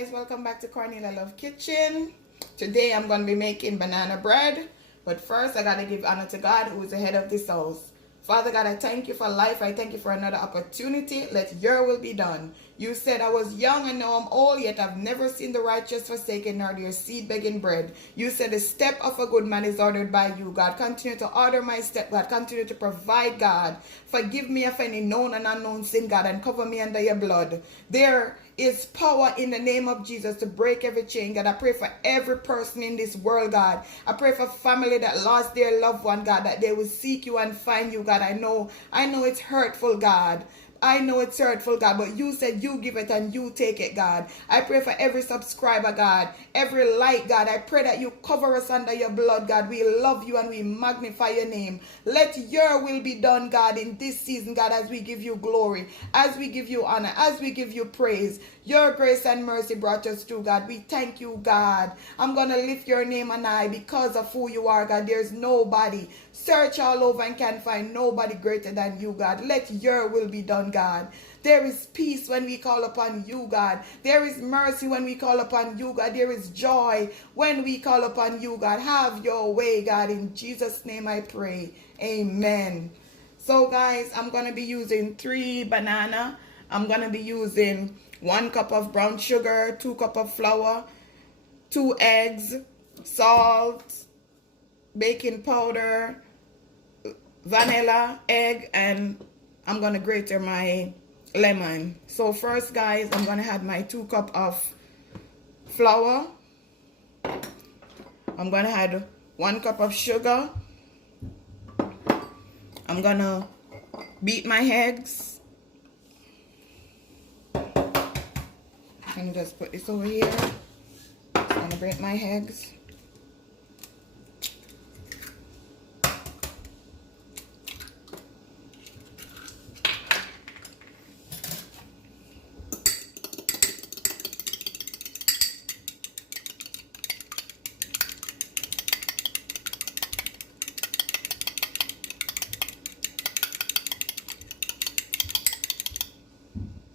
guys, welcome back to Cornelialove Kitchen. Today I'm going to be making banana bread, but first I got to give honor to God, who is the head of this house. Father God, I thank you for life. I thank you for another opportunity. Let your will be done. You said I was young and now I'm old, yet I've never seen the righteous forsaken nor their seed begging bread. You said the step of a good man is ordered by you, God. Continue to order my step, God. Continue to provide, God. Forgive me of any known and unknown sin, God, and cover me under your blood. There is power in the name of Jesus to break every chain, God. I pray for every person in this world, God. I pray for family that lost their loved one, God, that they will seek you and find you, God. I know it's hurtful, God. I know it's hurtful, God, but you said you give it and you take it, God. I pray for every subscriber, God, every like, God. I pray that you cover us under your blood, God. We love you and we magnify your name. Let your will be done, God, in this season, God, as we give you glory, as we give you honor, as we give you praise. Your grace and mercy brought us through, God. We thank you, God. I'm going to lift your name on high because of who you are, God. There's nobody. Search all over and can't find nobody greater than you, God. Let your will be done, God. There is peace when we call upon you, God. There is mercy when we call upon you, God. There is joy when we call upon you, God. Have your way, God. In Jesus' name I pray. Amen. So, guys, I'm going to be using 3 bananas. I'm going to be using 1 cup of brown sugar, 2 cups of flour, 2 eggs, salt, baking powder, vanilla, egg, and I'm going to grate my lemon. So first, guys, I'm going to add my 2 cups of flour. I'm going to add 1 cup of sugar. I'm going to beat my eggs. And just put this over here. I'm going to break my eggs.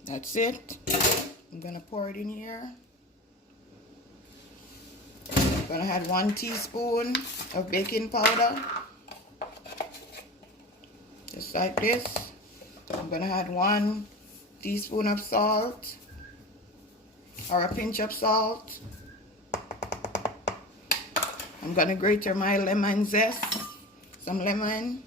That's it. I'm going to pour it in here. I'm going to add 1 teaspoon of baking powder. Just like this. I'm going to add 1 teaspoon of salt. Or a pinch of salt. I'm going to grate my lemon zest. Some lemon.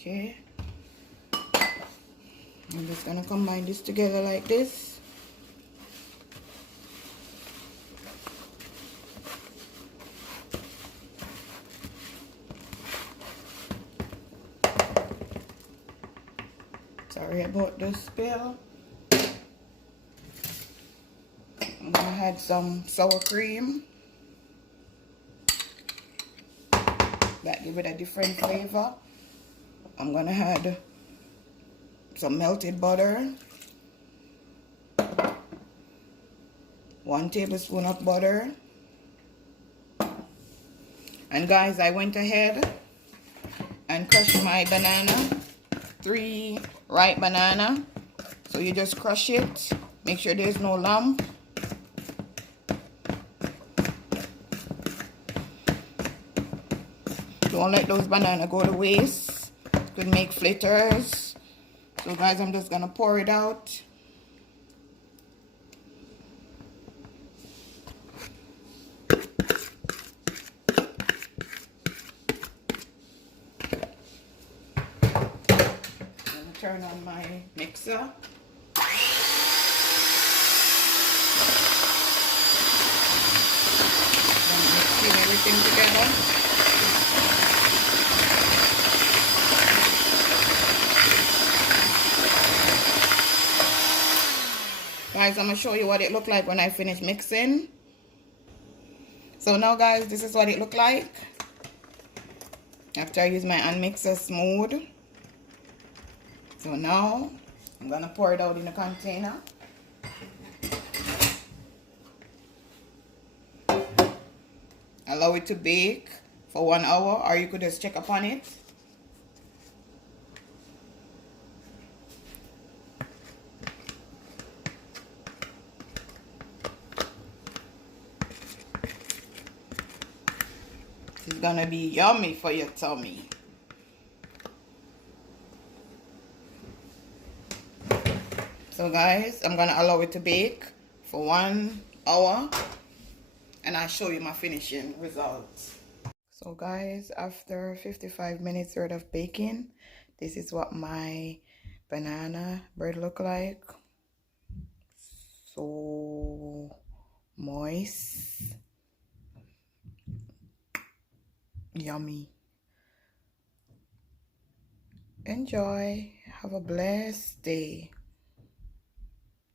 Okay, I'm just gonna combine this together like this. Sorry about the spill. I'm gonna add some sour cream. That give it a different flavor. I'm gonna add some melted butter, 1 tablespoon of butter. And guys, I went ahead and crushed my banana, 3 ripe banana. So you just crush it, make sure there's no lump. Don't let those bananas go to waste. Could make flitters. So guys, I'm just gonna pour it out. I'm gonna turn on my mixer. I'm mixing everything together. Guys, I'm going to show you what it looked like when I finish mixing. So now, guys, this is what it looked like after I use my hand mixer smooth. So now I'm gonna pour it out in a container. allow it to bake for 1 hour, or you could just check upon it. It's gonna be yummy for your tummy. So guys, I'm gonna allow it to bake for 1 hour and I'll show you my finishing results. So guys, after 55 minutes worth of baking, this is what my banana bread look like. So moist, yummy. Enjoy. Have a blessed day.